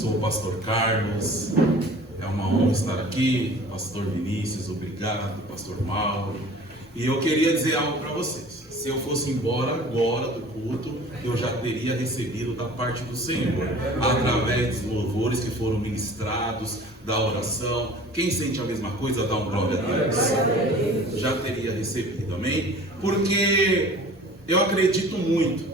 Sou o pastor Carlos, é uma honra estar aqui. Pastor Vinícius, obrigado. Pastor Mauro. E eu queria dizer algo para vocês. Se eu fosse embora agora do culto, eu já teria recebido da parte do Senhor, através dos louvores que foram ministrados, da oração. Quem sente a mesma coisa, dá um glória a Deus. Já teria recebido, amém? Porque eu acredito muito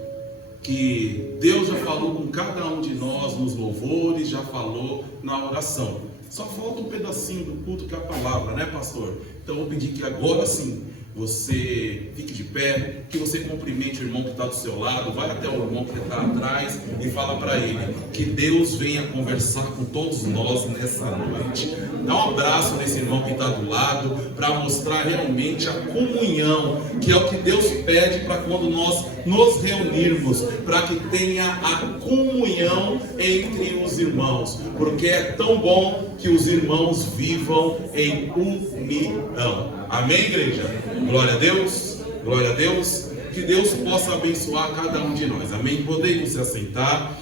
que Deus já falou com cada um de nós nos louvores, já falou na oração. Só falta um pedacinho do culto que é a palavra, né, pastor? Então eu vou pedir que agora sim você fique de pé, que você cumprimente o irmão que está do seu lado, vai até o irmão que está atrás e fala para ele que Deus venha conversar com todos nós nessa noite. Dá um abraço nesse irmão que está do lado, para mostrar realmente a comunhão, que é o que Deus pede para quando nós nos reunirmos, para que tenha a comunhão entre os irmãos, porque é tão bom que os irmãos vivam em união. Amém, igreja? Glória a Deus, glória a Deus. Que Deus possa abençoar cada um de nós. Amém? Podemos se assentar.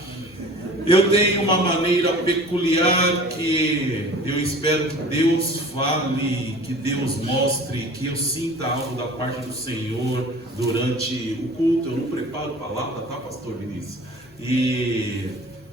Eu tenho uma maneira peculiar que eu espero que Deus fale, que Deus mostre, que eu sinta algo da parte do Senhor durante o culto. Eu não preparo palavra, tá, pastor Vinícius? E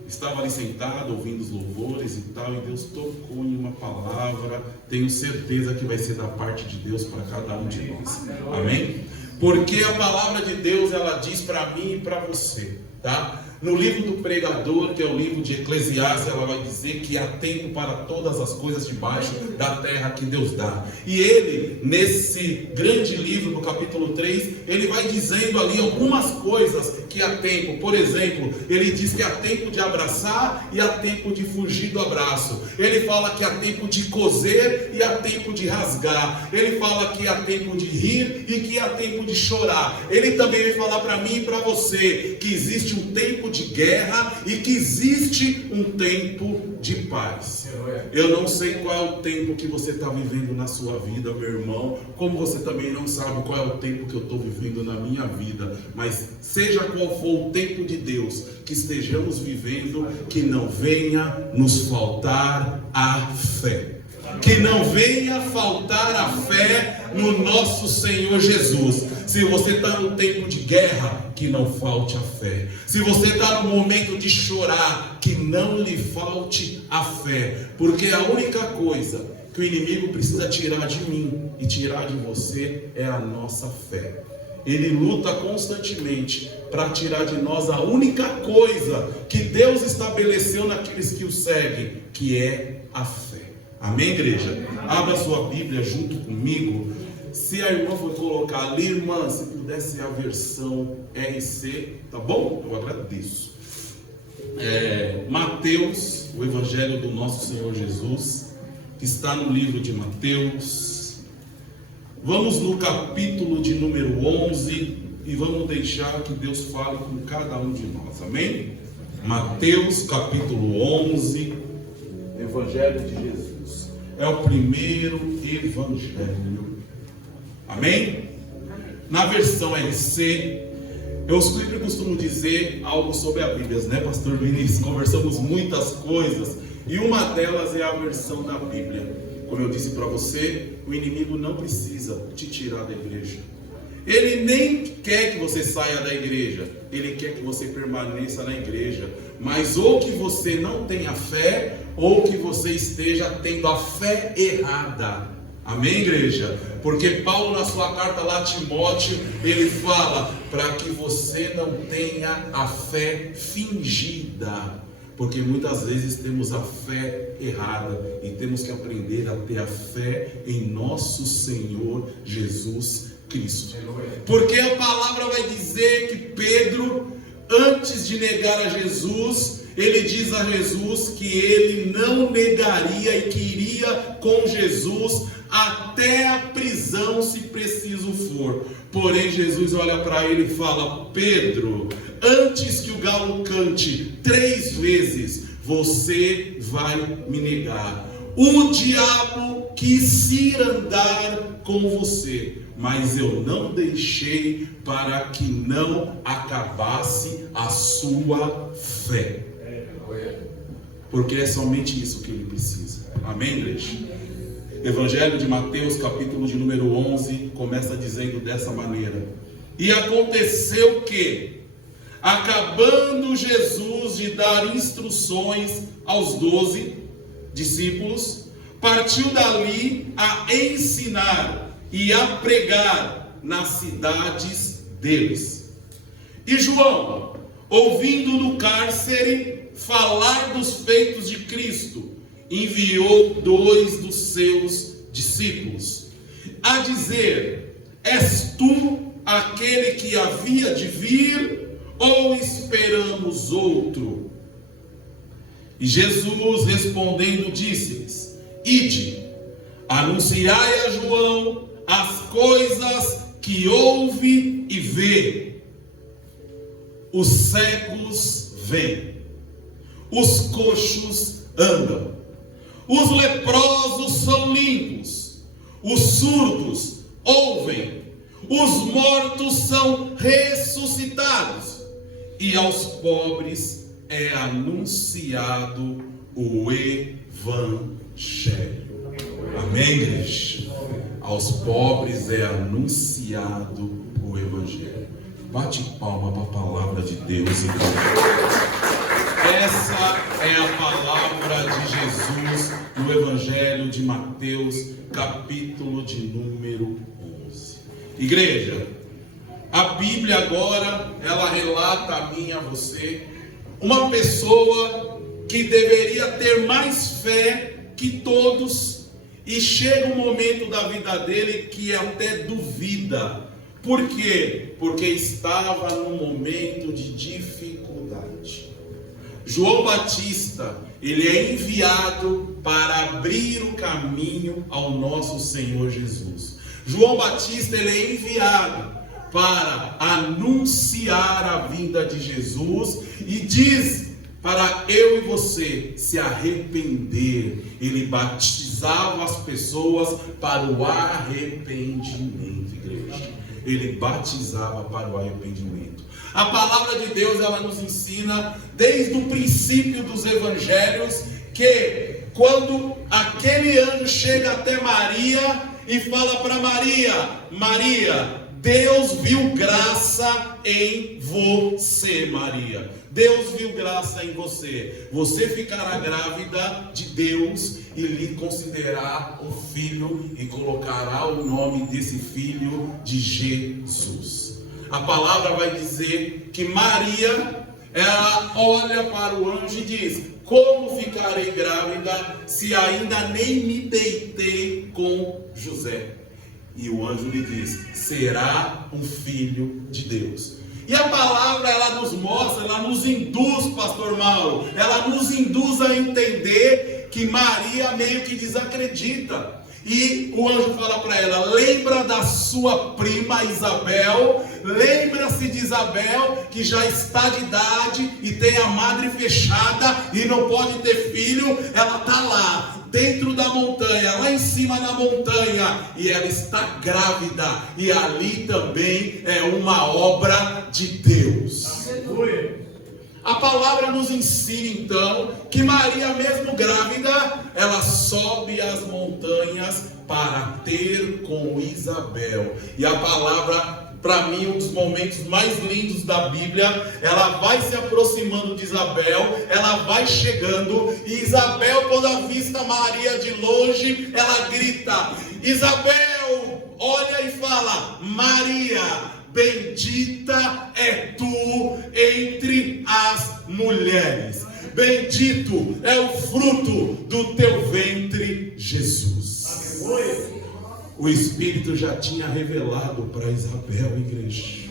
estava ali sentado, ouvindo os louvores e tal, e Deus tocou em uma palavra. Tenho certeza que vai ser da parte de Deus para cada um de nós. Amém? Porque a palavra de Deus, ela diz para mim e para você, tá? No livro do pregador, que é o livro de Eclesiastes, ela vai dizer que há tempo para todas as coisas debaixo da terra que Deus dá. E ele, nesse grande livro, no capítulo 3, ele vai dizendo ali algumas coisas que há tempo. Por exemplo, ele diz que há tempo de abraçar e há tempo de fugir do abraço. Ele fala que há tempo de coser e há tempo de rasgar. Ele fala que há tempo de rir e que há tempo de chorar. Ele também vai falar para mim e para você que existe um tempo de guerra e que existe um tempo de paz. Eu não sei qual é o tempo que você está vivendo na sua vida, meu irmão, como você também não sabe qual é o tempo que eu estou vivendo na minha vida, mas seja qual for o tempo de Deus que estejamos vivendo, que não venha nos faltar a fé. Que não venha faltar a fé no nosso Senhor Jesus. Se você está no tempo de guerra, que não falte a fé. Se você está no momento de chorar, que não lhe falte a fé. Porque a única coisa que o inimigo precisa tirar de mim e tirar de você é a nossa fé. Ele luta constantemente para tirar de nós a única coisa que Deus estabeleceu naqueles que o seguem, que é a fé. Amém, igreja? Abra sua Bíblia junto comigo. Se a irmã for colocar ali, irmã, se pudesse a versão RC, tá bom? Eu agradeço. Mateus, o Evangelho do nosso Senhor Jesus, que está no livro de Mateus. Vamos no capítulo de número 11 e vamos deixar que Deus fale com cada um de nós. Amém? Mateus, capítulo 11, Evangelho de Jesus. É o primeiro evangelho. Amém? Na versão RC, eu sempre costumo dizer algo sobre a Bíblia, né, pastor Vinícius? Conversamos muitas coisas e uma delas é a versão da Bíblia. Como eu disse para você, o inimigo não precisa te tirar da igreja. Ele nem quer que você saia da igreja, ele quer que você permaneça na igreja. Mas ou que você não tenha fé, ou que você esteja tendo a fé errada. Amém, igreja? Porque Paulo, na sua carta lá a Timóteo, ele fala para que você não tenha a fé fingida. Porque muitas vezes temos a fé errada e temos que aprender a ter a fé em nosso Senhor Jesus Cristo. Porque a palavra vai dizer que Pedro, antes de negar a Jesus, ele diz a Jesus que ele não negaria e que iria com Jesus até a prisão, se preciso for. Porém, Jesus olha para ele e fala: Pedro, antes que o galo cante 3 vezes, você vai me negar. O diabo quis ir andar com você, mas eu não deixei para que não acabasse a sua fé. porque é somente isso que ele precisa. Amém, igreja? Evangelho de Mateus, capítulo de número 11, começa dizendo dessa maneira: e aconteceu que, acabando Jesus de dar instruções aos 12 discípulos, partiu dali a ensinar e a pregar nas cidades deles. E João, ouvindo no cárcere falar dos feitos de Cristo, enviou 2 dos seus discípulos, a dizer: és tu aquele que havia de vir, ou esperamos outro? E Jesus respondendo disse-lhes: ide, anunciai a João as coisas que ouve e vê. Os cegos veem, os coxos andam, os leprosos são limpos, os surdos ouvem, os mortos são ressuscitados, e aos pobres é anunciado o Evangelho. Amém, igreja? Aos pobres é anunciado o Evangelho. Bate palma para a palavra de Deus, então. Essa é a palavra de Jesus no Evangelho de Mateus, capítulo de número 11. Igreja, a Bíblia agora, ela relata a mim e a você uma pessoa que deveria ter mais fé que todos, e chega um momento da vida dele que até duvida. Por quê? Porque estava num momento de dificuldade. João Batista, ele é enviado para abrir o caminho ao nosso Senhor Jesus. João Batista, ele é enviado para anunciar a vinda de Jesus e diz para eu e você se arrepender. Ele batizava as pessoas para o arrependimento, igreja. Ele batizava para o arrependimento. A palavra de Deus, ela nos ensina desde o princípio dos evangelhos que quando aquele anjo chega até Maria e fala para Maria: Maria, Deus viu graça em você, Maria. Deus viu graça em você. Você ficará grávida de Deus e lhe considerará um filho e colocará o nome desse filho de Jesus. A palavra vai dizer que Maria, ela olha para o anjo e diz: como ficarei grávida se ainda nem me deitei com José? E o anjo lhe diz: será um filho de Deus. E a palavra, ela nos mostra, ela nos induz, pastor Mauro, ela nos induz a entender que Maria meio que desacredita. E o anjo fala para ela: lembra da sua prima Isabel, lembra-se de Isabel, que já está de idade e tem a madre fechada e não pode ter filho. Ela está lá, dentro da montanha, lá em cima da montanha, e ela está grávida, e ali também é uma obra de Deus. Aleluia. A palavra nos ensina então que Maria, mesmo grávida, ela sobe as montanhas para ter com Isabel. E a palavra, para mim, um dos momentos mais lindos da Bíblia, ela vai se aproximando de Isabel, ela vai chegando, e Isabel, quando avista Maria de longe, ela grita: Isabel, olha e fala: Maria, bendita é tu entre as mulheres, bendito é o fruto do teu ventre, Jesus. O Espírito já tinha revelado para Isabel, igreja.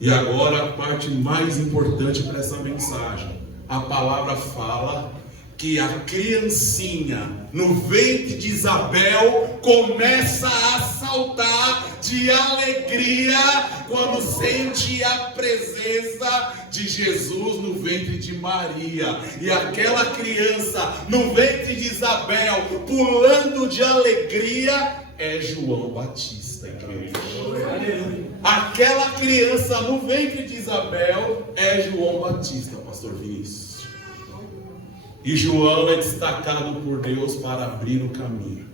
E agora a parte mais importante para essa mensagem. A palavra fala que a criancinha no ventre de Isabel começa a saltar de alegria quando sente a presença de Jesus no ventre de Maria. E aquela criança no ventre de Isabel pulando de alegria é João Batista, igreja. Aquela criança no ventre de Isabel é João Batista, pastor Vinícius. E João é destacado por Deus para abrir o caminho.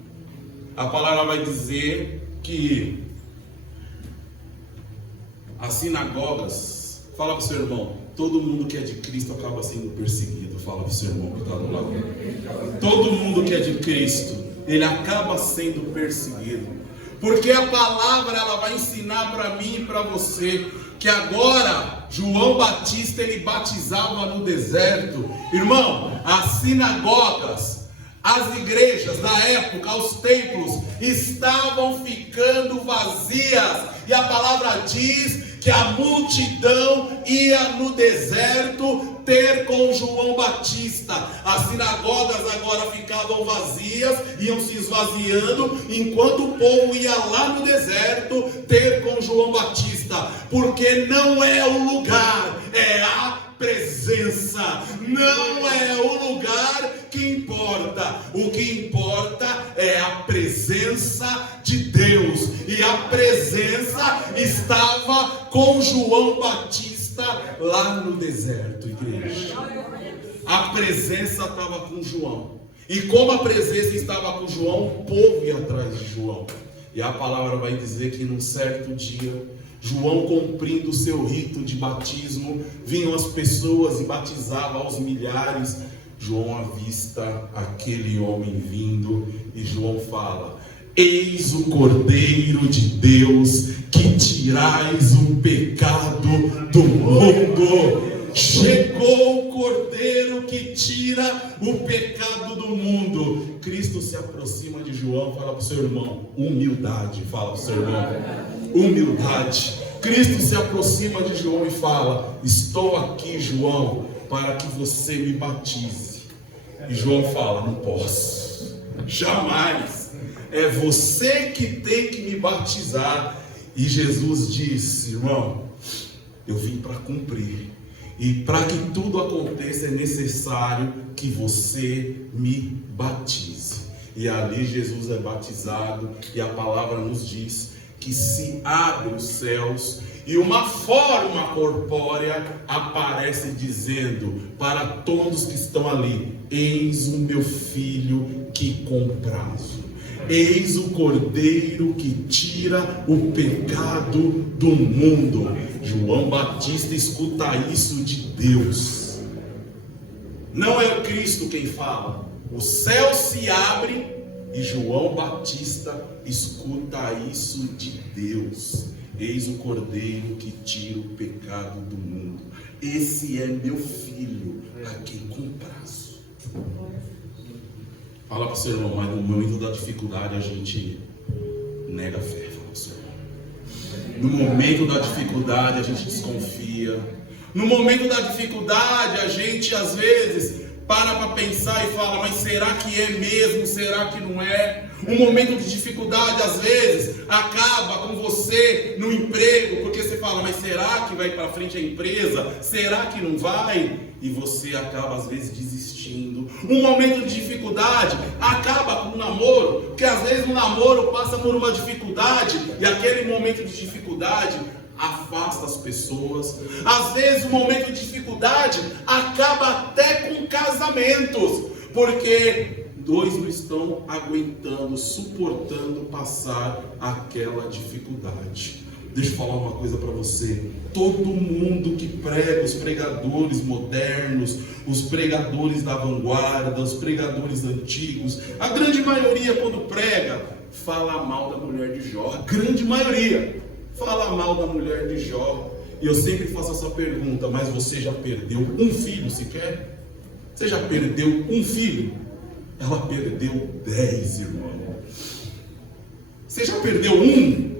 A palavra vai dizer que as sinagogas, fala para o seu irmão, todo mundo que é de Cristo acaba sendo perseguido. Fala para o seu irmão que está do lado. Todo mundo que é de Cristo, ele acaba sendo perseguido. Porque a palavra ela vai ensinar para mim e para você que agora João Batista ele batizava no deserto. Irmão, as sinagogas, as igrejas da época, os templos estavam ficando vazias. E a palavra diz que a multidão ia no deserto ter com João Batista. As sinagogas agora ficavam vazias, iam se esvaziando, enquanto o povo ia lá no deserto ter com João Batista. Porque não é o lugar, é a presença. Não é o lugar que importa. O que importa é a presença de Deus. E a presença estava com João Batista lá no deserto, igreja. A presença estava com João. E como a presença estava com João, o povo ia atrás de João. E a palavra vai dizer que num certo dia, João cumprindo o seu rito de batismo, vinham as pessoas e batizava aos milhares. João avista aquele homem vindo e João fala: eis o Cordeiro de Deus que tirais o pecado do mundo. Chegou o Cordeiro que tira o pecado do mundo. Cristo se aproxima de João, fala para o seu irmão, humildade, fala para o seu irmão, humildade. Cristo se aproxima de João e fala: estou aqui, João, para que você me batize. E João fala: não posso, jamais, é você que tem que me batizar. E Jesus disse: irmão, eu vim para cumprir. E para que tudo aconteça é necessário que você me batize. E ali Jesus é batizado e a palavra nos diz que se abrem os céus e uma forma corpórea aparece dizendo para todos que estão ali: eis o meu filho que comprazo. Eis o Cordeiro que tira o pecado do mundo. João Batista escuta isso de Deus. Não é o Cristo quem fala. O céu se abre e João Batista escuta isso de Deus. Eis o Cordeiro que tira o pecado do mundo. Esse é meu filho, a quem comprazo. Fala para o seu irmão, mas no momento da dificuldade a gente nega a fé. Fala para o seu irmão. No momento da dificuldade a gente desconfia. No momento da dificuldade a gente às vezes para pensar e fala: mas será que é mesmo? Será que não é? Um momento de dificuldade às vezes acaba com você no emprego, porque você fala: mas será que vai para frente a empresa? Será que não vai? E você acaba às vezes desistindo. Um momento de dificuldade acaba com o namoro, porque às vezes o namoro passa por uma dificuldade e aquele momento de dificuldade afasta as pessoas. Às vezes o momento de dificuldade acaba até com casamentos, porque dois não estão aguentando, suportando passar aquela dificuldade. Deixa eu falar uma coisa para você. Todo mundo que prega, os pregadores modernos, os pregadores da vanguarda, os pregadores antigos, a grande maioria quando prega, fala mal da mulher de Jó. A grande maioria fala mal da mulher de Jó. E eu sempre faço essa pergunta: mas você já perdeu um filho sequer? Você já perdeu um filho? Ela perdeu 10, irmão. Você já perdeu um?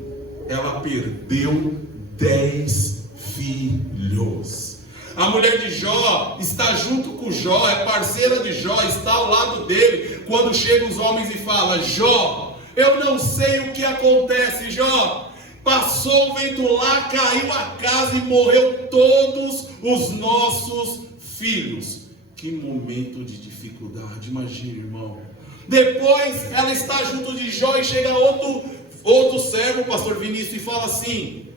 Ela perdeu 10 filhos. A mulher de Jó está junto com Jó, é parceira de Jó, está ao lado dele. Quando chegam os homens e falam: Jó, eu não sei o que acontece, Jó. Passou o vento lá, caiu a casa e morreu todos os nossos filhos. Que momento de dificuldade, imagina, irmão. Depois ela está junto de Jó e chega outro servo, o pastor Vinícius, e fala assim: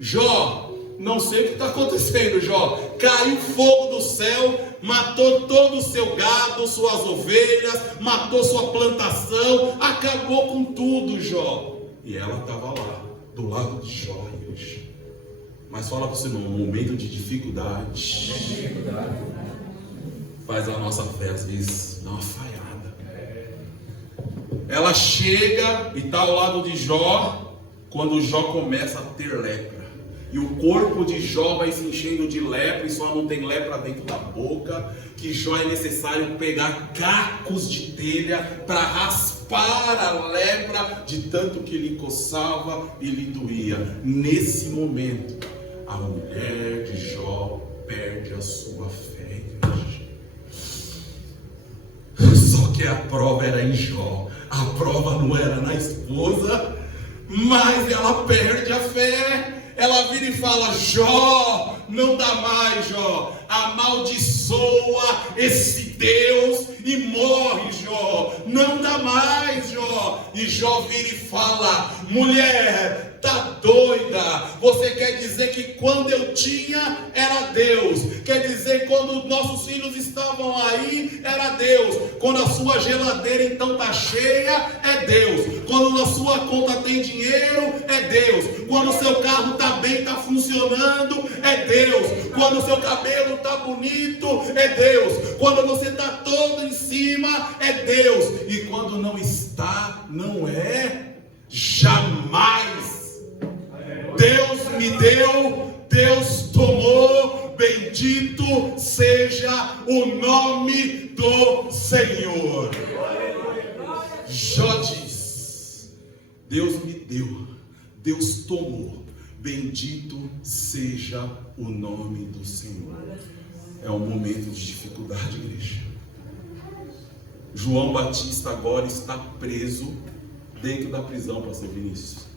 Jó, não sei o que está acontecendo, Jó. Caiu fogo do céu, matou todo o seu gado, suas ovelhas, matou sua plantação, acabou com tudo, Jó. E ela estava lá, do lado de Jó, igreja. Mas fala para você, irmão, um momento de dificuldade faz a nossa fé às vezes dar uma falhada. Ela chega e está ao lado de Jó, quando Jó começa a ter lepra. E o corpo de Jó vai se enchendo de lepra, e só não tem lepra dentro da boca, que Jó é necessário pegar cacos de telha para raspar a lepra, de tanto que lhe coçava e lhe doía. Nesse momento, a mulher de Jó perde a sua fé, igreja. Só que a prova era em Jó, a prova não era na esposa, mas ela perde a fé. Ela vira e fala: Jó, não dá mais, Jó, amaldiçoa esse Deus e morre, Jó, não dá mais, Jó. E Jó vira e fala: mulher, tá doida? Você quer dizer que quando eu tinha era Deus? Quer dizer que quando nossos filhos estavam aí era Deus? Quando a sua geladeira então tá cheia é Deus? Quando na sua conta tem dinheiro é Deus? Quando o seu carro tá bem, tá funcionando é Deus? Quando o seu cabelo tá bonito é Deus? Quando você tá todo em cima é Deus? E quando não está, não é? Jamais. Deus me deu, Deus tomou, bendito seja o nome do Senhor. Jó diz: Deus me deu, Deus tomou, bendito seja o nome do Senhor. É um momento de dificuldade, igreja. João Batista agora está preso dentro da prisão, pastor Vinícius.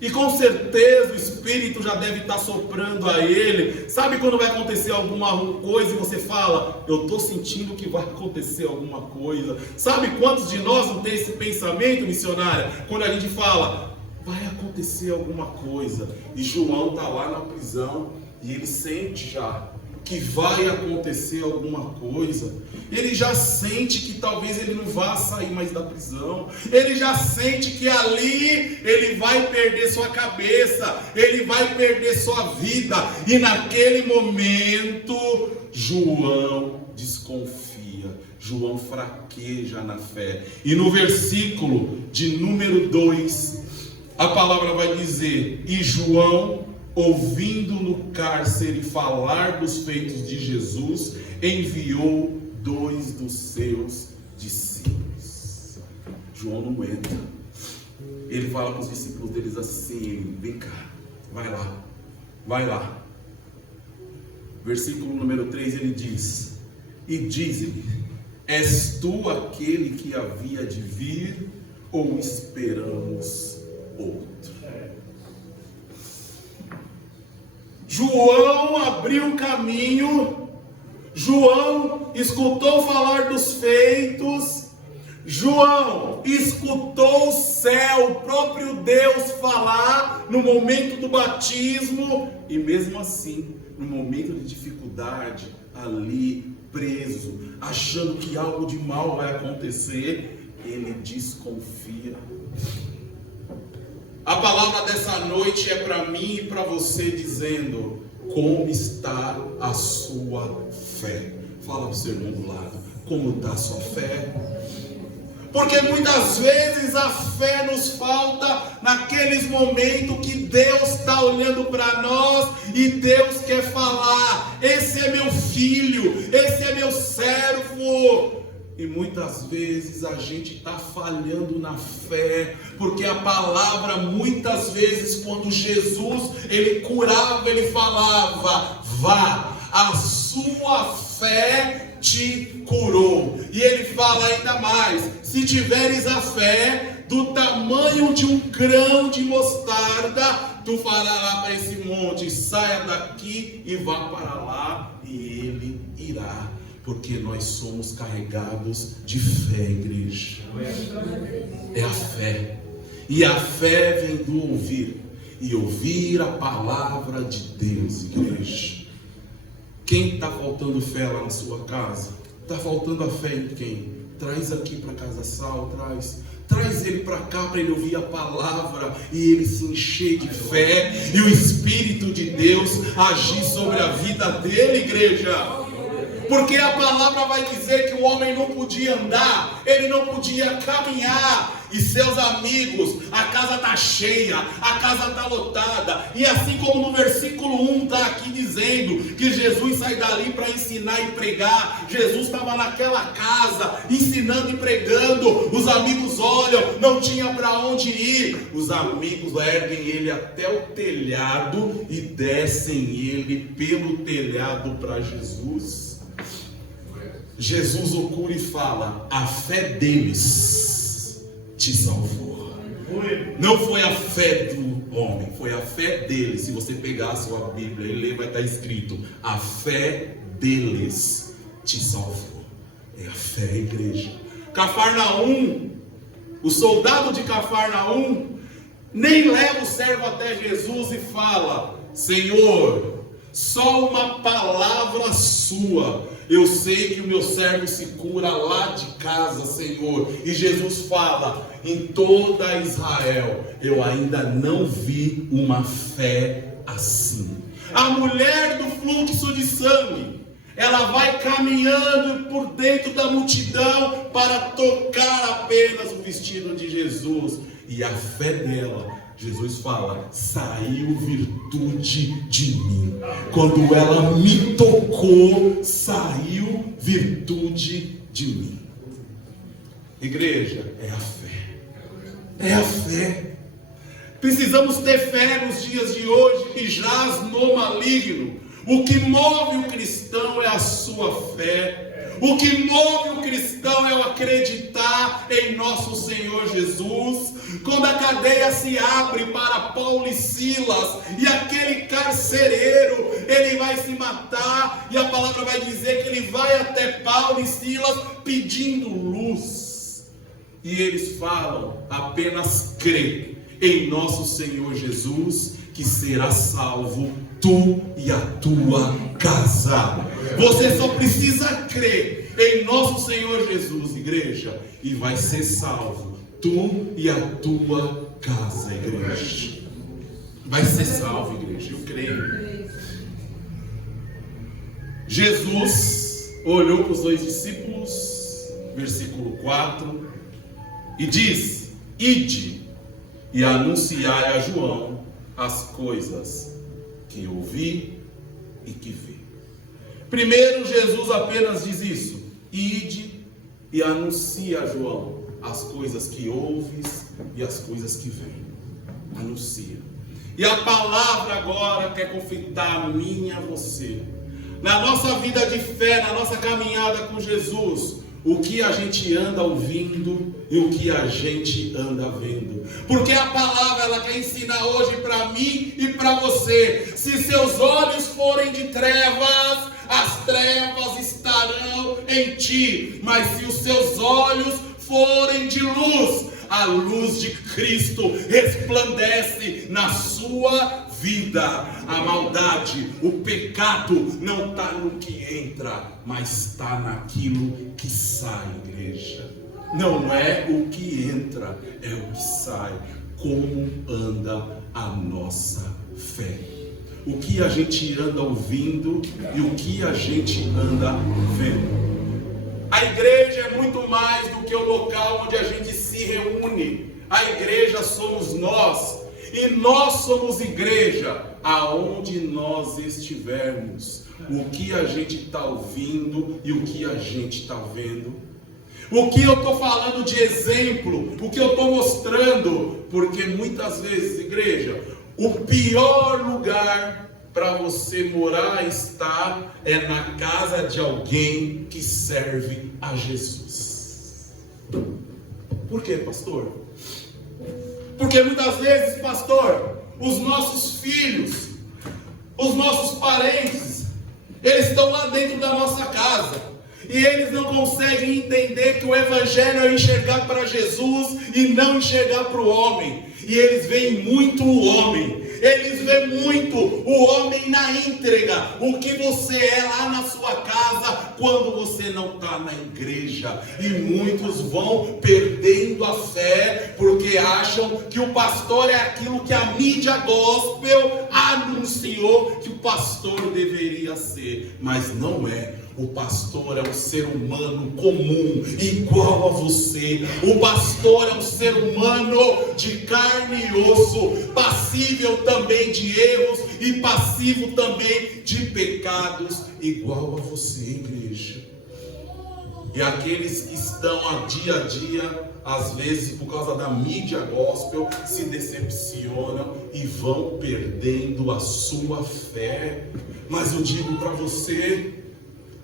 E com certeza o Espírito já deve estar soprando a ele. Sabe quando vai acontecer alguma coisa e você fala: eu estou sentindo que vai acontecer alguma coisa. Sabe quantos de nós não tem esse pensamento, missionária? Quando a gente fala: vai acontecer alguma coisa. E João está lá na prisão e ele sente já que vai acontecer alguma coisa. Ele já sente que talvez ele não vá sair mais da prisão. Ele já sente que ali ele vai perder sua cabeça, ele vai perder sua vida. E naquele momento João desconfia, João fraqueja na fé. E no versículo de número 2, a palavra vai dizer: e João, ouvindo no cárcere falar dos feitos de Jesus, enviou 2 dos seus discípulos. João não entra. Ele fala para os discípulos deles assim: vem cá, vai lá. Versículo número 3, ele diz: e diz-lhe, és tu aquele que havia de vir, ou esperamos outro? João abriu caminho, João escutou falar dos feitos, João escutou o céu, o próprio Deus falar no momento do batismo, e mesmo assim, no momento de dificuldade, ali preso, achando que algo de mal vai acontecer, ele desconfia. A palavra dessa noite é para mim e para você, dizendo: como está a sua fé? Fala para o seu irmão do lado: como está a sua fé? Porque muitas vezes a fé nos falta naqueles momentos que Deus está olhando para nós e Deus quer falar: esse é meu filho, esse é meu servo. E muitas vezes a gente está falhando na fé, porque a palavra, muitas vezes, quando Jesus, ele curava, ele falava: vá, a sua fé te curou. E ele fala ainda mais: se tiveres a fé do tamanho de um grão de mostarda, tu falarás para esse monte: saia daqui e vá para lá, e ele irá. Porque nós somos carregados de fé, igreja. É a fé. E a fé vem do ouvir. E ouvir a palavra de Deus, igreja. Quem está faltando fé lá na sua casa? Está faltando a fé em quem? Traz aqui para Casa Sal, traz ele para cá para ele ouvir a palavra e ele se encher de fé e o Espírito de Deus agir sobre a vida dele, igreja. Porque a palavra vai dizer que o homem não podia andar, ele não podia caminhar, e seus amigos, a casa está cheia, a casa está lotada, e assim como no versículo 1 está aqui dizendo que Jesus sai dali para ensinar e pregar. Jesus estava naquela casa ensinando e pregando, os amigos olham, não tinha para onde ir, os amigos erguem ele até o telhado e descem ele pelo telhado para Jesus. Jesus ocula e fala: a fé deles te salvou. Não foi a fé do homem, foi a fé deles. Se você pegar a sua Bíblia e ler, vai estar escrito: a fé deles te salvou. É a fé, igreja. Cafarnaum, o soldado de Cafarnaum nem leva o servo até Jesus e fala: Senhor, só uma palavra sua, eu sei que o meu servo se cura lá de casa, Senhor. E Jesus fala: em toda Israel eu ainda não vi uma fé assim. A mulher do fluxo de sangue, ela vai caminhando por dentro da multidão para tocar apenas o vestido de Jesus. E a fé dela, Jesus fala: saiu virtude de mim. Quando ela me tocou, saiu virtude de mim. Igreja, é a fé. É a fé. Precisamos ter fé nos dias de hoje que jaz no maligno. O que move o cristão é a sua fé. O que move o cristão é o acreditar em nosso Senhor Jesus. Quando a cadeia se abre para Paulo e Silas, e aquele carcereiro, ele vai se matar, e a palavra vai dizer que ele vai até Paulo e Silas pedindo luz. E eles falam: apenas crê em nosso Senhor Jesus, que será salvo tu e a tua casa. Você só precisa crer em nosso Senhor Jesus, igreja, e vai ser salvo tu e a tua casa, igreja. Vai ser salvo, igreja, eu creio. Jesus olhou para os dois discípulos, versículo 4, e diz: ide e anunciai a João as coisas que ouvi e que vi. Primeiro, Jesus apenas diz isso: ide e anuncia a João as coisas que ouves e as coisas que vêm. Anuncia. E a palavra agora quer confrontar a mim e a você, na nossa vida de fé, na nossa caminhada com Jesus, o que a gente anda ouvindo e o que a gente anda vendo. Porque a palavra, ela quer ensinar hoje para mim e para você: se seus olhos forem de trevas, as trevas estarão em ti. Mas se os seus olhos forem de luz, a luz de Cristo resplandece na sua vida. A maldade, o pecado não está no que entra, mas está naquilo que sai, igreja. Não é o que entra, é o que sai. Como anda a nossa fé? O que a gente anda ouvindo e o que a gente anda vendo. A igreja é muito mais do que o local onde a gente se reúne. A igreja somos nós. E nós somos igreja aonde nós estivermos. O que a gente está ouvindo e o que a gente está vendo. O que eu estou falando de exemplo, o que eu estou mostrando. Porque muitas vezes, igreja, o pior lugar para você morar, estar, é na casa de alguém que serve a Jesus. Por quê, pastor? Porque muitas vezes, pastor, os nossos filhos, os nossos parentes, eles estão lá dentro da nossa casa, e eles não conseguem entender que o evangelho é enxergar para Jesus e não enxergar para o homem. e eles veem muito o homem. Eles veem muito o homem na íntegra, o que você é lá na sua casa, quando você não está na igreja. E muitos vão perdendo a fé, porque acham que o pastor é aquilo que a mídia gospel anunciou que o pastor deveria ser. Mas não é. O pastor é um ser humano comum, igual a você. O pastor é um ser humano de carne e osso, passível também de erros e passivo também de pecados, igual a você, igreja. E aqueles que estão a dia, às vezes por causa da mídia gospel, se decepcionam e vão perdendo a sua fé. Mas eu digo para você,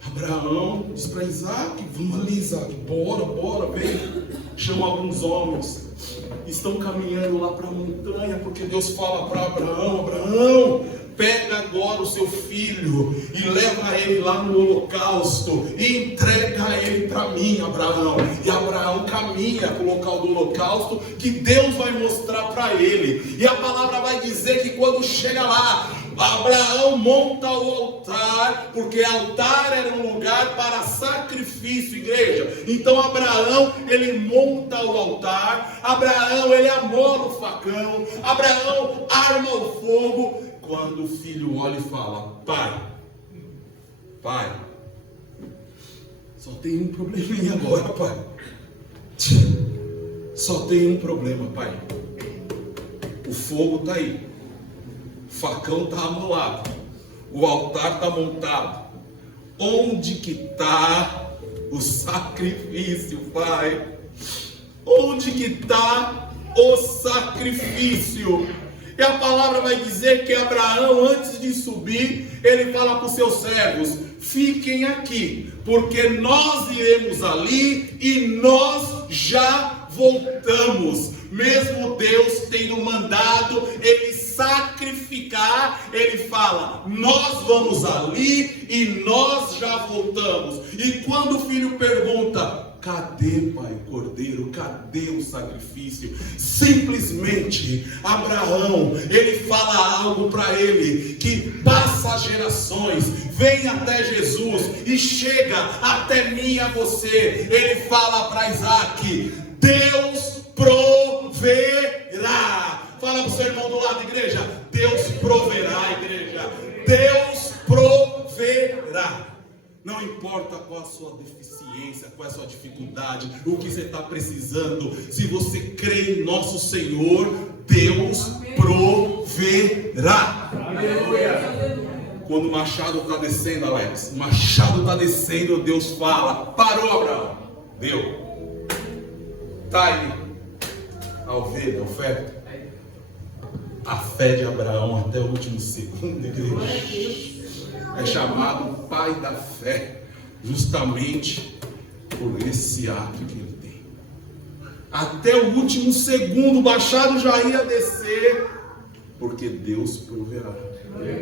Abraão diz para Isaac: vamos ali, Isaac, bora, vem. Chama alguns homens, estão caminhando lá para a montanha, porque Deus fala para Abraão: Abraão, pega agora o seu filho e leva ele lá no holocausto e entrega ele para mim, Abraão. E Abraão caminha para o local do holocausto, que Deus vai mostrar para ele. E a palavra vai dizer que quando chega lá, Abraão monta o altar, porque altar era um lugar para sacrifício, igreja. Então Abraão, ele monta o altar, Abraão, ele amola o facão, Abraão arma o fogo. Quando o filho olha e fala: pai, só tem um probleminha agora, pai. Só tem um problema, pai. O fogo está aí, o facão está amolado, o altar está montado. Onde que está o sacrifício, pai? Onde que está o sacrifício? E a palavra vai dizer que Abraão, antes de subir, ele fala para os seus servos: fiquem aqui, porque nós iremos ali e nós já voltamos. Mesmo Deus tendo mandado ele sacrificar, ele fala: nós vamos ali e nós já voltamos. E quando o filho pergunta: cadê, pai, o cordeiro? Cadê o sacrifício? Simplesmente Abraão, ele fala algo para ele que passa gerações, vem até Jesus e chega até mim e a você. Ele fala para Isaac: Deus proverá. Fala para o seu irmão do lado, igreja: Deus proverá, igreja. Deus proverá. Não importa qual a sua deficiência, qual é a sua dificuldade, o que você está precisando, se você crê em nosso Senhor, Deus proverá. Aleluia. Quando o machado está descendo, Alex, o machado está descendo, Deus fala: parou, Abraão, deu. Está aí a ovelha, a oferta. A fé de Abraão até o último segundo, igreja, é chamado pai da fé, justamente por esse ato que ele tem. Até o último segundo o machado já ia descer, porque Deus proverá.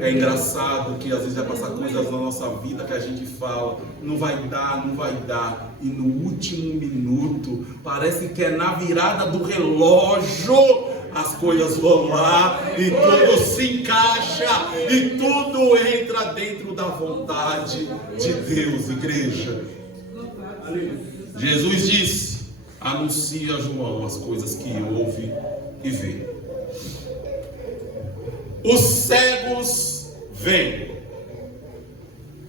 É engraçado que às vezes vai passar coisas na nossa vida que a gente fala: não vai dar, e no último minuto, parece que é na virada do relógio, as coisas vão lá e tudo se encaixa e tudo entra dentro da vontade de Deus, igreja. Jesus disse: anuncia a João as coisas que ouve e vê. Os cegos vêm.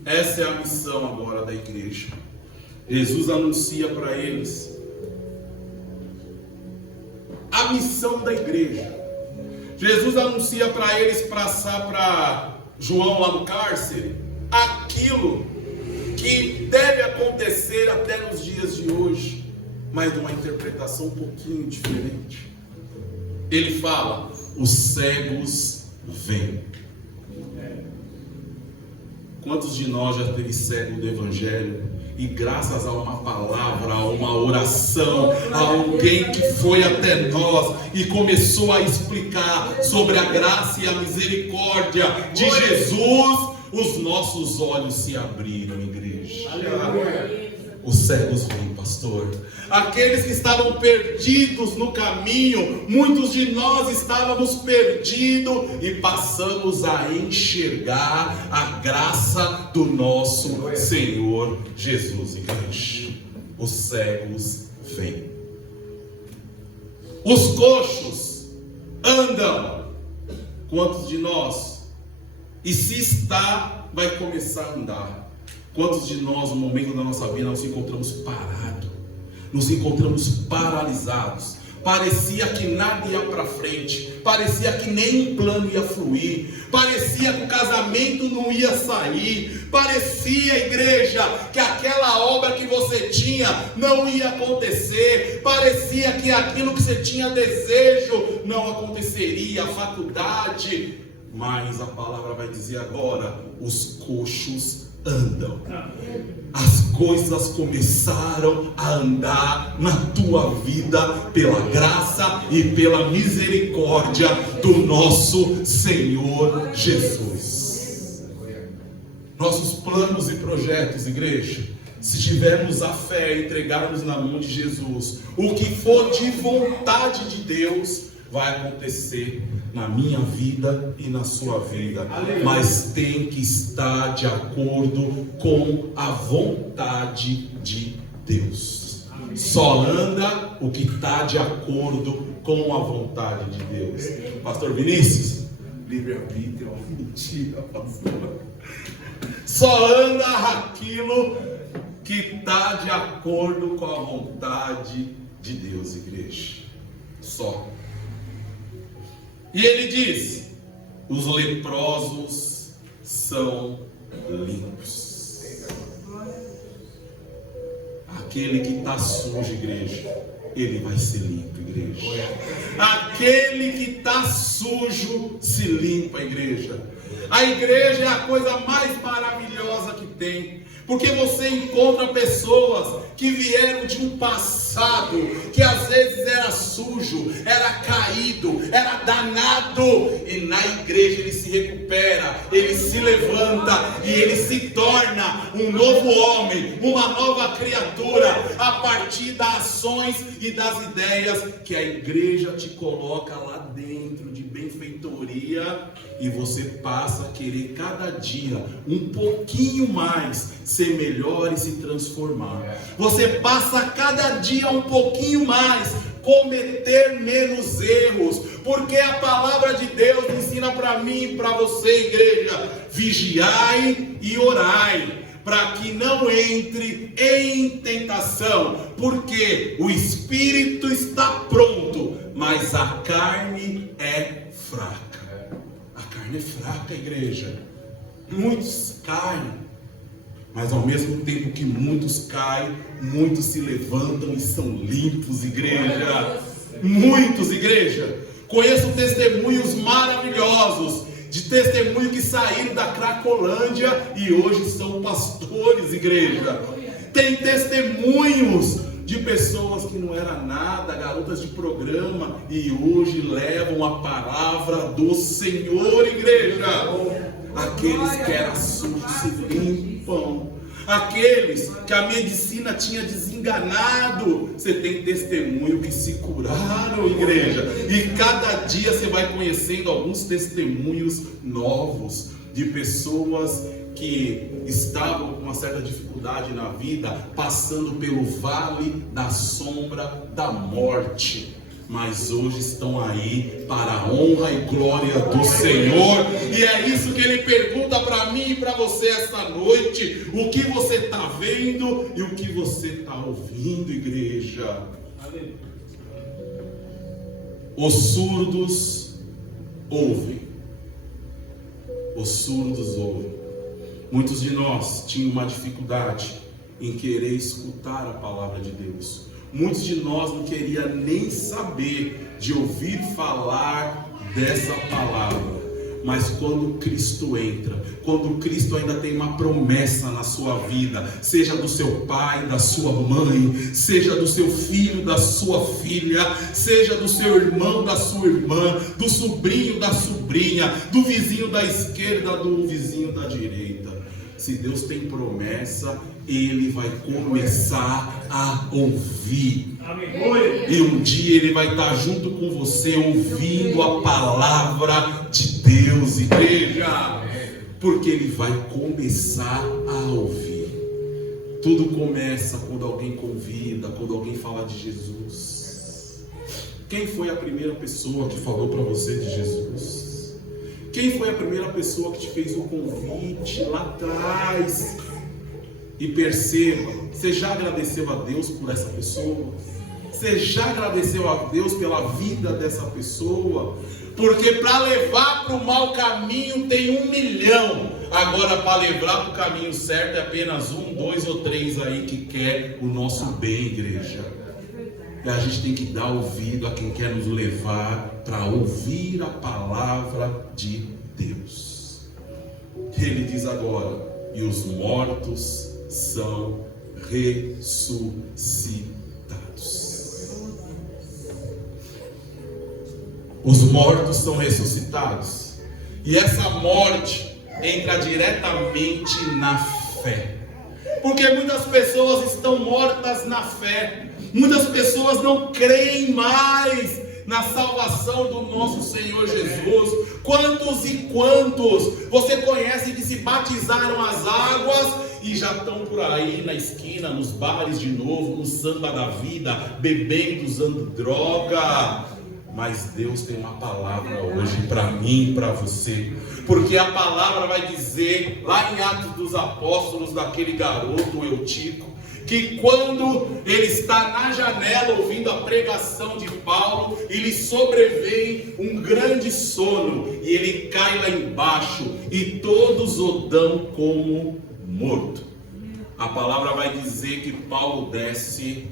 Essa é a missão agora da igreja. Jesus anuncia para eles a missão da igreja. Jesus anuncia para eles passar para João lá no cárcere aquilo que deve acontecer até nos dias de hoje, mas de uma interpretação um pouquinho diferente. Ele fala: os cegos vêm. Quantos de nós já teve cego do evangelho? E graças a uma palavra, a uma oração, a alguém que foi até nós e começou a explicar sobre a graça e a misericórdia de Jesus, os nossos olhos se abriram, igreja. os cegos veem, pastor. Aqueles que estavam perdidos no caminho, muitos de nós estávamos perdidos e passamos a enxergar a graça do nosso Senhor Jesus, igreja. Os cegos veem. Os coxos andam. Quantos de nós? E se está, vai começar a andar. Quantos de nós, no momento da nossa vida, nos encontramos parados, nos encontramos paralisados? Parecia que nada ia para frente, parecia que nenhum plano ia fluir, parecia que o casamento não ia sair, parecia, igreja, que aquela obra que você tinha não ia acontecer, parecia que aquilo que você tinha desejo não aconteceria, a faculdade. Mas a palavra vai dizer agora: os coxos andam. As coisas começaram a andar na tua vida pela graça e pela misericórdia do nosso Senhor Jesus. Nossos planos e projetos, igreja, se tivermos a fé e entregarmos na mão de Jesus, o que for de vontade de Deus vai acontecer na minha vida e na sua vida. Mas tem que estar de acordo com a vontade de Deus. Só anda o que está de acordo com a vontade de Deus. Pastor Vinícius, livre-arbítrio, mentira, pastor. Só anda aquilo que está de acordo com a vontade de Deus, igreja. Só. E ele diz: os leprosos são limpos. Aquele que está sujo, igreja, ele vai ser limpo, igreja. Aquele que está sujo se limpa, igreja. A igreja é a coisa mais maravilhosa que tem, porque você encontra pessoas que vieram de um passado que às vezes era sujo, era caído, era danado, e na igreja ele se recupera, ele se levanta e ele se torna um novo homem, uma nova criatura, a partir das ações e das ideias que a igreja te coloca lá dentro de benfeitoria, e você passa a querer cada dia um pouquinho mais ser melhor e se transformar. Você passa a cada dia um pouquinho mais cometer menos erros, porque a palavra de Deus ensina para mim e para você, igreja: vigiai e orai, para que não entre em tentação, porque o espírito está pronto, mas a carne é fraca. A carne é fraca, igreja. Muitos caem, mas ao mesmo tempo que muitos caem, muitos se levantam e são limpos, igreja. Muitos, igreja. Conheço testemunhos maravilhosos, de testemunhos que saíram da Cracolândia e hoje são pastores, igreja. Tem testemunhos de pessoas que não eram nada, garotas de programa, e hoje levam a palavra do Senhor, igreja. Aqueles que eram sujos se limpam. Aqueles que a medicina tinha desenganado, você tem testemunho que se curaram, igreja. E cada dia você vai conhecendo alguns testemunhos novos de pessoas que estavam com uma certa dificuldade na vida, passando pelo vale da sombra da morte, mas hoje estão aí para a honra e glória do Senhor. E é isso que ele pergunta para mim e para você esta noite: o que você está vendo e o que você está ouvindo, igreja? Os surdos ouvem. Os surdos ouvem. Muitos de nós tinham uma dificuldade em querer escutar a palavra de Deus. Muitos de nós não queriam nem saber de ouvir falar dessa palavra. Mas quando Cristo entra, quando Cristo ainda tem uma promessa na sua vida, seja do seu pai, da sua mãe, seja do seu filho, da sua filha, seja do seu irmão, da sua irmã, do sobrinho, da sobrinha, do vizinho da esquerda, do vizinho da direita. Se Deus tem promessa, ele vai começar a ouvir. E um dia ele vai estar junto com você ouvindo a palavra de Deus, igreja. Porque ele vai começar a ouvir. Tudo começa quando alguém convida, quando alguém fala de Jesus. Quem foi a primeira pessoa que falou para você de Jesus? Quem foi a primeira pessoa que te fez o convite lá atrás? E perceba, você já agradeceu a Deus por essa pessoa? Você já agradeceu a Deus pela vida dessa pessoa? Porque para levar para o mau caminho tem 1 milhão. Agora para levar para o caminho certo é apenas 1, 2 ou 3 aí que quer o nosso bem, igreja. E a gente tem que dar ouvido a quem quer nos levar para ouvir a palavra de Deus. Ele diz agora: e os mortos são ressuscitados. Os mortos são ressuscitados. E essa morte entra diretamente na fé. Porque muitas pessoas estão mortas na fé. Muitas pessoas não creem mais na salvação do nosso Senhor Jesus. Quantos e quantos você conhece que se batizaram as águas e já estão por aí na esquina, nos bares de novo, no samba da vida, bebendo, usando droga? Mas Deus tem uma palavra hoje para mim e para você. Porque a palavra vai dizer, lá em Atos dos Apóstolos, daquele garoto Eutico, que quando ele está na janela ouvindo a pregação de Paulo, ele sobrevém um grande sono, e ele cai lá embaixo, e todos o dão como morto. A palavra vai dizer que Paulo desce,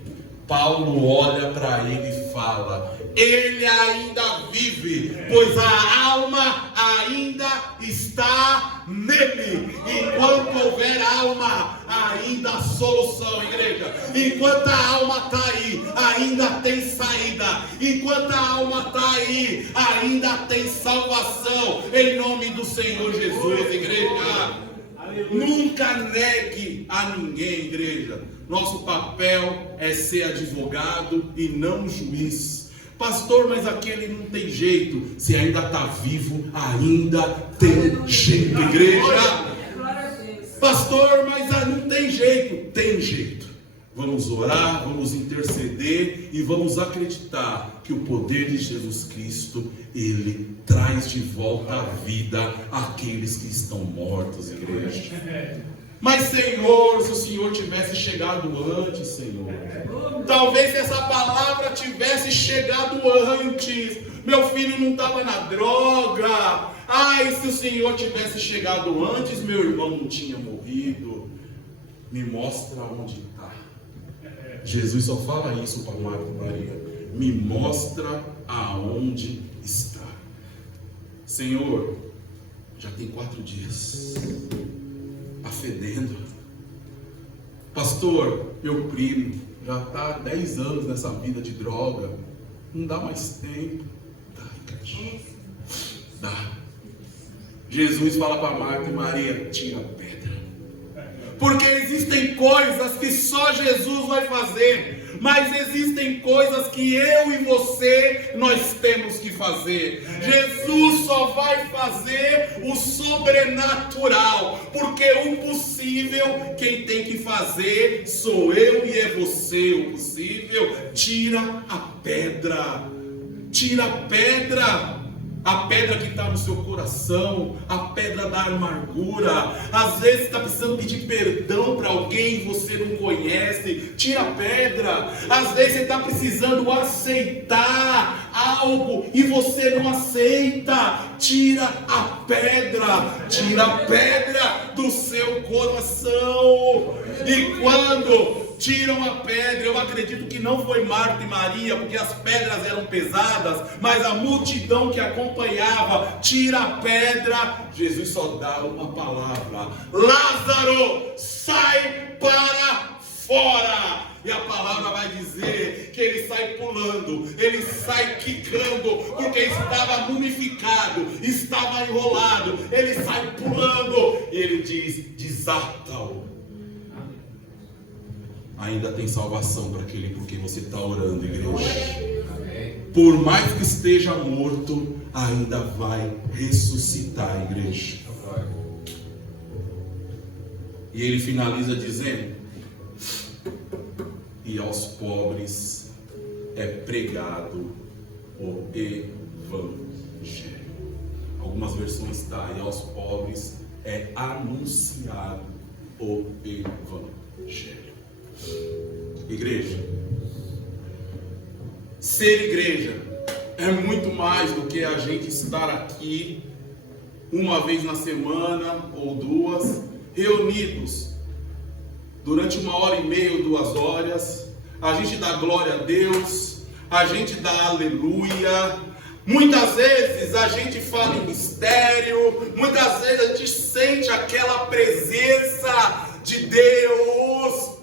Paulo olha para ele e fala: ele ainda vive, pois a alma ainda está nele. Enquanto houver alma, ainda há solução, igreja. Enquanto a alma está aí, ainda tem saída. Enquanto a alma está aí, ainda tem salvação, em nome do Senhor Jesus, igreja. Nunca negue a ninguém, igreja. Nosso papel é ser advogado e não juiz. Pastor, mas aquele não tem jeito. Se ainda está vivo, ainda tem jeito, igreja. Pastor, mas não tem jeito. Tem jeito. Vamos orar, vamos interceder e vamos acreditar que o poder de Jesus Cristo, ele traz de volta à vida aqueles que estão mortos, igreja. Mas Senhor, se o Senhor tivesse chegado antes, Senhor, talvez se essa palavra tivesse chegado antes, meu filho não estava na droga. Ai, se o Senhor tivesse chegado antes, meu irmão não tinha morrido. Me mostra onde está. Jesus só fala isso para Marta e Maria: me mostra aonde está. Senhor, já tem 4 dias, está fedendo. Pastor, meu primo já está há 10 anos nessa vida de droga, não dá mais tempo. Dá, igreja, dá. Jesus fala para Marta e Maria: tira a pedra. Porque existem coisas que só Jesus vai fazer, mas existem coisas que eu e você, nós temos que fazer. Jesus só vai fazer o sobrenatural, porque o possível, quem tem que fazer sou eu e é você. O possível, tira a pedra. Tira a pedra. A pedra que está no seu coração, a pedra da amargura. Às vezes está precisando pedir perdão para alguém que você não conhece. Tira a pedra. Às vezes você está precisando aceitar algo e você não aceita. Tira a pedra. Tira a pedra do seu coração. E quando tiram a pedra, eu acredito que não foi Marta e Maria, porque as pedras eram pesadas, mas a multidão que acompanhava, tira a pedra. Jesus só dá uma palavra: Lázaro, sai para fora. E a palavra vai dizer que ele sai pulando, ele sai quicando, porque estava mumificado, estava enrolado. Ele sai pulando e ele diz: desata-o. ainda tem salvação para aquele por quem você está orando, igreja. Por mais que esteja morto, ainda vai ressuscitar, igreja. E ele finaliza dizendo: e aos pobres é pregado o evangelho. Algumas versões está: e aos pobres é anunciado o evangelho. Igreja, ser igreja é muito mais do que a gente estar aqui uma vez na semana ou duas, reunidos durante 1h30 ou 2 horas. A gente dá glória a Deus, a gente dá aleluia. Muitas vezes a gente fala em mistério, muitas vezes a gente sente aquela presença de Deus,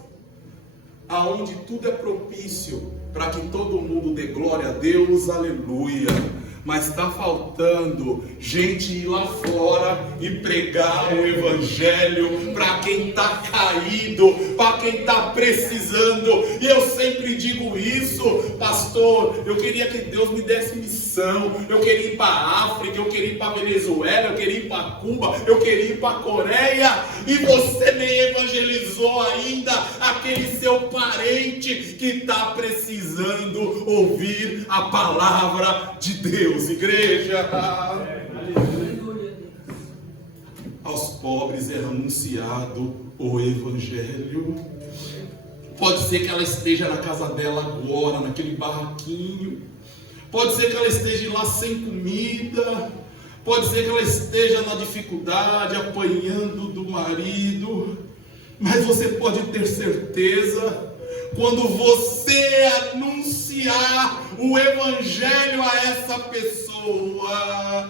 aonde tudo é propício para que todo mundo dê glória a Deus, aleluia. Mas está faltando gente ir lá fora e pregar o evangelho para quem está caído, para quem está precisando. E eu sempre digo isso, pastor, eu queria que Deus me desse missão. Eu queria ir para a África, eu queria ir para a Venezuela, eu queria ir para Cuba, eu queria ir para a Coreia, e você nem evangelizou ainda aquele seu parente que está precisando ouvir a palavra de Deus. Igreja, aos pobres é anunciado o evangelho. Pode ser que ela esteja na casa dela agora, naquele barraquinho. Pode ser que ela esteja lá sem comida. Pode ser que ela esteja na dificuldade, apanhando do marido. Mas você pode ter certeza, quando você anunciar o evangelho a essa pessoa,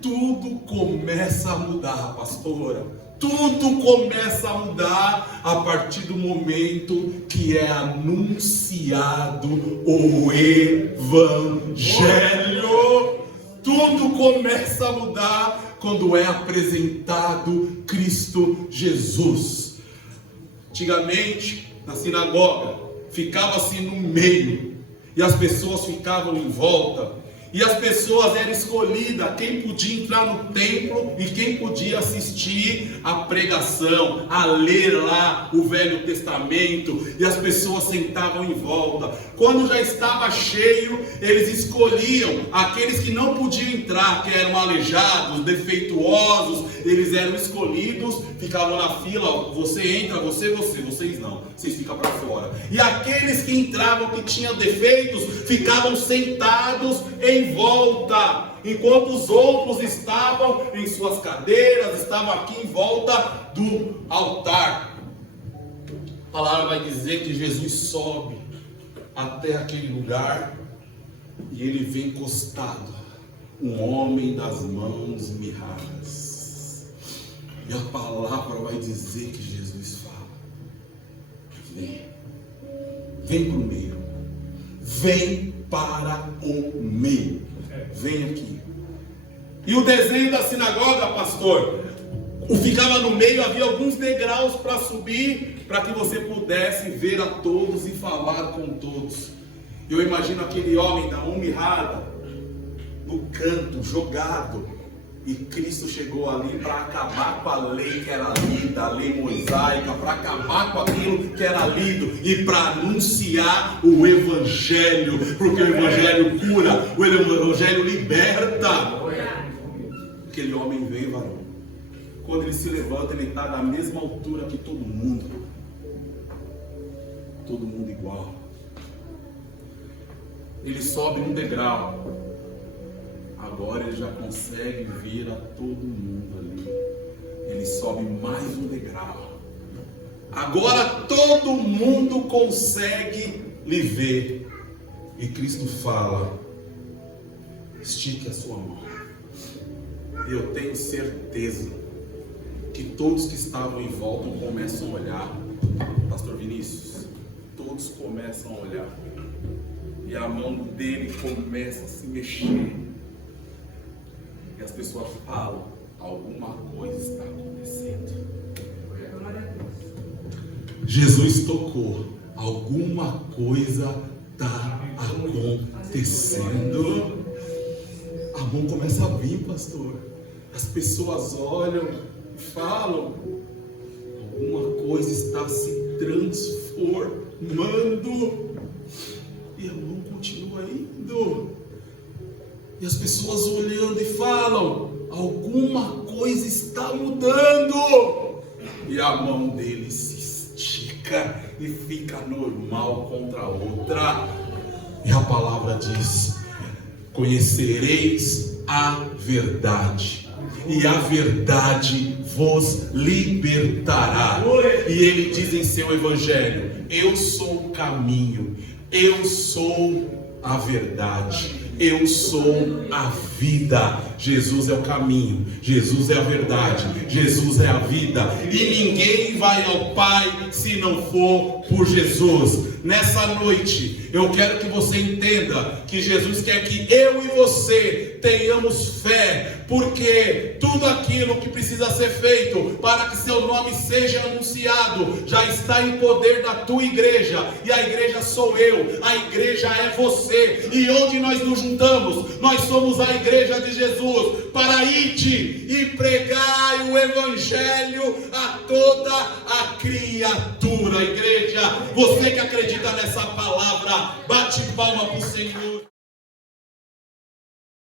tudo começa a mudar, pastora. Tudo começa a mudar a partir do momento que é anunciado o evangelho. Tudo começa a mudar quando é apresentado Cristo Jesus. Antigamente, na sinagoga, ficava-se no meio, e as pessoas ficavam em volta, e as pessoas eram escolhidas, quem podia entrar no templo e quem podia assistir a pregação, a ler lá o Velho Testamento, e as pessoas sentavam em volta. Quando já estava cheio, eles escolhiam aqueles que não podiam entrar, que eram aleijados, defeituosos. Eles eram escolhidos, ficavam na fila: você entra, vocês não, vocês ficam para fora. E aqueles que entravam, que tinham defeitos, ficavam sentados em volta, enquanto os outros estavam em suas cadeiras, estavam aqui em volta do altar. A palavra vai dizer que Jesus sobe até aquele lugar, e ele vem encostado, um homem das mãos mirradas. E a palavra vai dizer que Jesus fala: vem para o meio, vem para o meio, vem aqui. E o desenho da sinagoga, pastor, ficava no meio, havia alguns degraus para subir, para que você pudesse ver a todos e falar com todos. Eu imagino aquele homem da mão mirrada, no canto, jogado, e Cristo chegou ali para acabar com a lei que era lida, a lei mosaica, para acabar com aquilo que era lido, e para anunciar o evangelho, porque o evangelho cura, o evangelho liberta. Aquele homem veio, varão. Quando ele se levanta, ele está na mesma altura que todo mundo igual. Ele sobe um degrau, agora ele já consegue ver a todo mundo ali. Ele sobe mais um degrau, agora todo mundo consegue lhe ver. E Cristo fala: estique a sua mão. E eu tenho certeza que todos que estavam em volta começam a olhar. Pastor Vinícius, todos começam a olhar, e a mão dele começa a se mexer, e as pessoas falam: alguma coisa está acontecendo. Jesus tocou. Alguma coisa está acontecendo. A mão começa a vir, pastor. As pessoas olham e falam: alguma coisa está se transformando. E a mão continua indo. E as pessoas olhando e falam: alguma coisa está mudando. E a mão dele se estica e fica normal contra a outra. E a palavra diz: conhecereis a verdade, e a verdade vos libertará. E ele diz em seu evangelho: eu sou o caminho, eu sou a verdade, eu sou a vida. Jesus é o caminho, Jesus é a verdade, Jesus é a vida. E ninguém vai ao Pai se não for por Jesus. Nessa noite, eu quero que você entenda que Jesus quer que eu e você tenhamos fé, porque tudo aquilo que precisa ser feito para que seu nome seja anunciado já está em poder da tua igreja. E a igreja sou eu, a igreja é você. E onde nós nos juntamos? Nós somos a igreja de Jesus. Para ide e pregai o evangelho a toda a criatura. Igreja, você que acredita nessa palavra, bate palma para o Senhor.